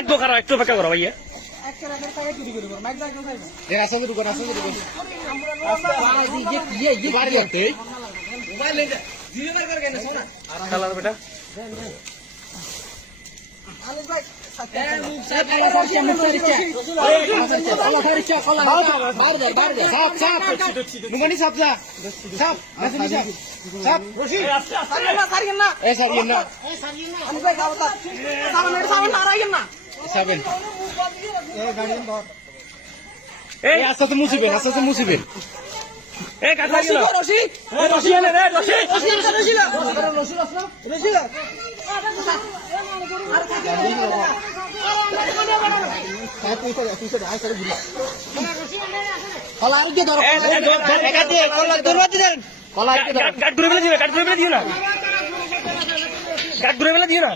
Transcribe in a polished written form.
mic দোকান একটু অপেক্ষা করো ভাইয়া বেটা আস্তে আস্তে মুছিবেন আস্তে আস্তে মুছিবেন কাঠ লাগিয়ে নাও রশি এনে রে রশি কাঠ ঘুরে ফেলে দিও কাঠ ঘুরে ফেলে দিও না কাঠ ঘুরে ফেলে দিও না